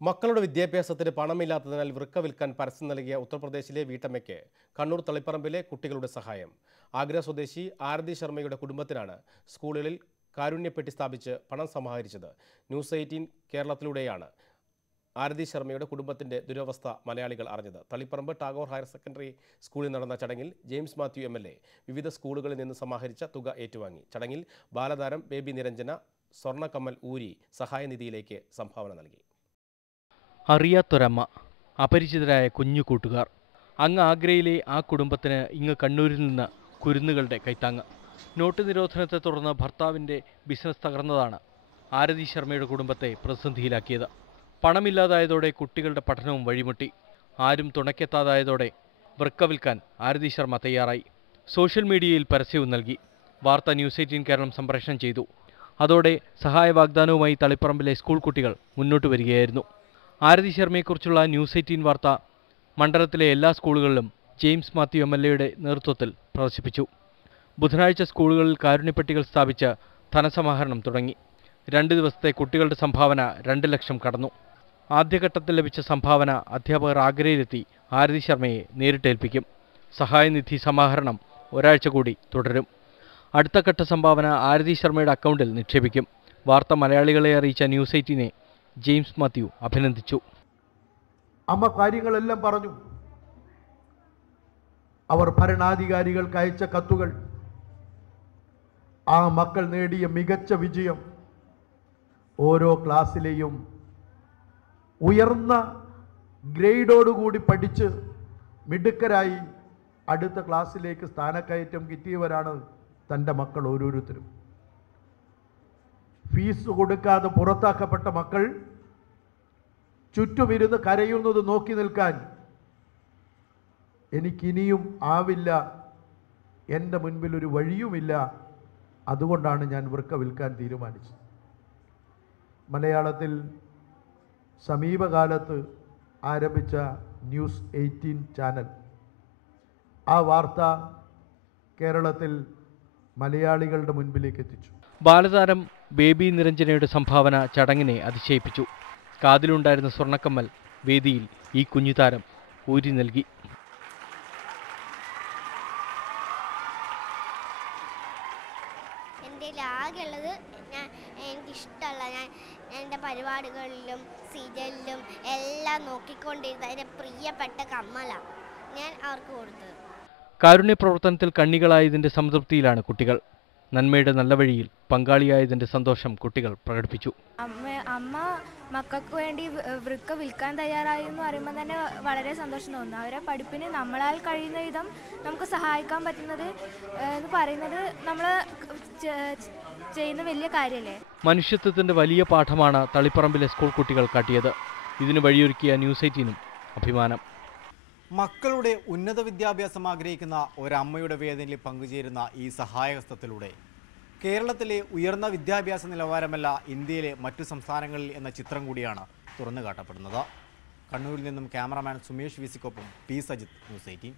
മക്കളുടെ വിദ്യാഭ്യാസത്തിന് പണമില്ലാത്തതിനാൽ വൃക്ക വിൽക്കാൻ പരസ്യം നൽകിയ ഉത്തർപ്രദേശിലെ വീട്ടമ്മയ്ക്ക് കണ്ണൂർ തളിപ്പറമ്പിലെ കുട്ടികളുടെ സഹായം. ആഗ്ര സ്വദേശി ആരതി ശർമ്മയുടെ കുടുംബത്തിനാണ് സ്കൂളുകളിൽ കാരുണ്യപ്പെട്ടി സ്ഥാപിച്ച് പണം സമാഹരിച്ചത്. ന്യൂസ് എയ്റ്റീൻ കേരളത്തിലൂടെയാണ് ആരതി ശർമ്മയുടെ കുടുംബത്തിന്റെ ദുരവസ്ഥ മലയാളികൾ അറിഞ്ഞത്. തളിപ്പറമ്പ് ടാഗോർ ഹയർ സെക്കൻഡറി സ്കൂളിൽ നടന്ന ചടങ്ങിൽ ജെയിംസ് മാത്യു എം വിവിധ സ്കൂളുകളിൽ നിന്ന് സമാഹരിച്ച തുക ഏറ്റുവാങ്ങി. ചടങ്ങിൽ ബാലതാരം ബേബി നിരഞ്ജന സ്വർണക്കമ്മൽ ഊരി സഹായനിധിയിലേക്ക് സംഭാവന നൽകി. അറിയാത്തൊരമ്മ അപരിചിതരായ കുഞ്ഞു കൂട്ടുകാർ. അങ്ങ് ആഗ്രയിലെ ആ കുടുംബത്തിന് ഇങ്ങ് കണ്ണൂരിൽ നിന്ന് കുരുന്നുകളുടെ കൈത്താങ്ങ്. നോട്ട് നിരോധനത്തെ തുടർന്ന് ഭർത്താവിന്റെ ബിസിനസ് തകർന്നതാണ് ആരതി ശർമ്മയുടെ കുടുംബത്തെ പ്രതിസന്ധിയിലാക്കിയത്. പണമില്ലാതായതോടെ കുട്ടികളുടെ പഠനവും വഴിമുട്ടി. ആരും തുണയ്ക്കെത്താതായതോടെ വൃക്ക വിൽക്കാൻ ആരതി ശർമ്മ തയ്യാറായി. സോഷ്യൽ മീഡിയയിൽ പരസ്യവും നൽകി. വാർത്ത ന്യൂസ് എയ്റ്റീൻ കേരളം സംപ്രേഷണം ചെയ്തു. അതോടെ സഹായ വാഗ്ദാനവുമായി തളിപ്പറമ്പിലെ സ്കൂൾ കുട്ടികൾ മുന്നോട്ട് വരികയായിരുന്നു. ആരതി ശർമ്മയെക്കുറിച്ചുള്ള ന്യൂസ് എയ്റ്റീൻ വാർത്ത മണ്ഡലത്തിലെ എല്ലാ സ്കൂളുകളിലും ജെയിംസ് മാത്യു എം എൽ എയുടെ നേതൃത്വത്തിൽ പ്രദർശിപ്പിച്ചു. ബുധനാഴ്ച സ്കൂളുകളിൽ കാരുണ്യപ്പെട്ടികൾ സ്ഥാപിച്ച് ധനസമാഹരണം തുടങ്ങി. രണ്ട് ദിവസത്തെ കുട്ടികളുടെ സംഭാവന രണ്ട് ലക്ഷം കടന്നു. ആദ്യഘട്ടത്തിൽ ലഭിച്ച സംഭാവന അധ്യാപകർ ആഗ്രയിലെത്തി ആരതി ശർമ്മയെ നേരിട്ടേൽപ്പിക്കും. സഹായനിധി സമാഹരണം ഒരാഴ്ച കൂടി തുടരും. അടുത്ത ഘട്ട സംഭാവന ആരതി ശർമ്മയുടെ അക്കൗണ്ടിൽ നിക്ഷേപിക്കും. വാർത്ത മലയാളികളെ അറിയിച്ച ന്യൂസ് എയ്റ്റീനെ ജെയിംസ് മാത്യു അഭിനന്ദിച്ചു. അമ്മ കാര്യങ്ങളെല്ലാം പറഞ്ഞു. അവർ ഭരണാധികാരികൾക്ക് അയച്ച കത്തുകൾ ആ മക്കൾ നേടിയ മികച്ച വിജയം ഓരോ ക്ലാസ്സിലെയും ഉയർന്ന ഗ്രേഡോടുകൂടി പഠിച്ച് മിടുക്കരായി അടുത്ത ക്ലാസ്സിലേക്ക് സ്ഥാനക്കയറ്റം കിട്ടിയവരാണ് തന്റെ മക്കൾ ഓരോരുത്തരും. ഫീസ് കൊടുക്കാതെ പുറത്താക്കപ്പെട്ട മക്കൾ ചുറ്റുമിരുന്ന് കരയുന്നത് നോക്കി നിൽക്കാൻ എനിക്കിനിയും ആവില്ല എന്റെ മുൻപിൽ ഒരു വഴിയുമില്ല. അതുകൊണ്ടാണ് ഞാൻ വൃക്ക വിൽക്കാൻ തീരുമാനിച്ചത്. മലയാളത്തിൽ സമീപകാലത്ത് ആരംഭിച്ച ന്യൂസ് എയ്റ്റീൻ ചാനൽ. ആ വാർത്ത കേരളത്തിൽ മലയാളികളുടെ മുൻപിലേക്ക് എത്തിച്ചു. ബാലതാരം ബേബി നിരഞ്ജനയുടെ സംഭാവന ചടങ്ങിനെ അതിശയിപ്പിച്ചു. കാതിലുണ്ടായിരുന്ന സ്വർണക്കമ്മൽ വേദിയിൽ ഈ കുഞ്ഞുതാരം ഊരി നൽകി. എന്റെ ആകെയുള്ളത് ഞാൻ എനിക്കിഷ്ടമുള്ള ഞാൻ എന്റെ പരിപാടികളിലും സീരിയലിലും എല്ലാം നോക്കിക്കൊണ്ടിരുന്ന എന്റെ പ്രിയപ്പെട്ട കമ്മലാണ് ഞാൻ അവർക്ക് കൊടുത്തത്. കാരുണ്യ പ്രവർത്തനത്തിൽ കണ്ണികളായതിന്റെ സംതൃപ്തിയിലാണ് കുട്ടികൾ. നന്മയുടെ നല്ല വഴിയിൽ പങ്കാളിയായതിന്റെ സന്തോഷം കുട്ടികൾ പ്രകടിപ്പിച്ചു. അമ്മ അമ്മ മക്കൾക്ക് വേണ്ടി വൃക്ക വിൽക്കാൻ തയ്യാറായി എന്ന് പറയുമ്പോൾ തന്നെ വളരെ സന്തോഷം തോന്നുന്നു. അവരെ പഠിപ്പിന് നമ്മളാൽ കഴിയുന്ന വിധം നമുക്ക് സഹായിക്കാൻ പറ്റുന്നത് എന്ന് പറയുന്നത് നമ്മൾ ചെയ്യുന്ന വലിയ കാര്യമല്ലേ മനുഷ്യത്വത്തിന്റെ വലിയ പാഠമാണ് തളിപ്പറമ്പിലെ സ്കൂൾ കുട്ടികൾ കാട്ടിയത്. ഇതിന് വഴിയൊരുക്കിയ ന്യൂസ് എയ്റ്റീനും അഭിമാനം. മക്കളുടെ ഉന്നത വിദ്യാഭ്യാസം ആഗ്രഹിക്കുന്ന ഒരമ്മയുടെ വേദനയിൽ പങ്കുചേരുന്ന ഈ സഹായഹസ്തത്തിലൂടെ കേരളത്തിലെ ഉയർന്ന വിദ്യാഭ്യാസ നിലവാരമല്ല ഇന്ത്യയിലെ മറ്റു സംസ്ഥാനങ്ങളിൽ എന്ന ചിത്രം കൂടിയാണ് തുറന്നു കാട്ടപ്പെടുന്നത് കണ്ണൂരിൽ നിന്നും ക്യാമറാമാൻ സുമേഷ് വിസിക്കൊപ്പം പി സജിത് ന്യൂസ് എയ്റ്റീൻ.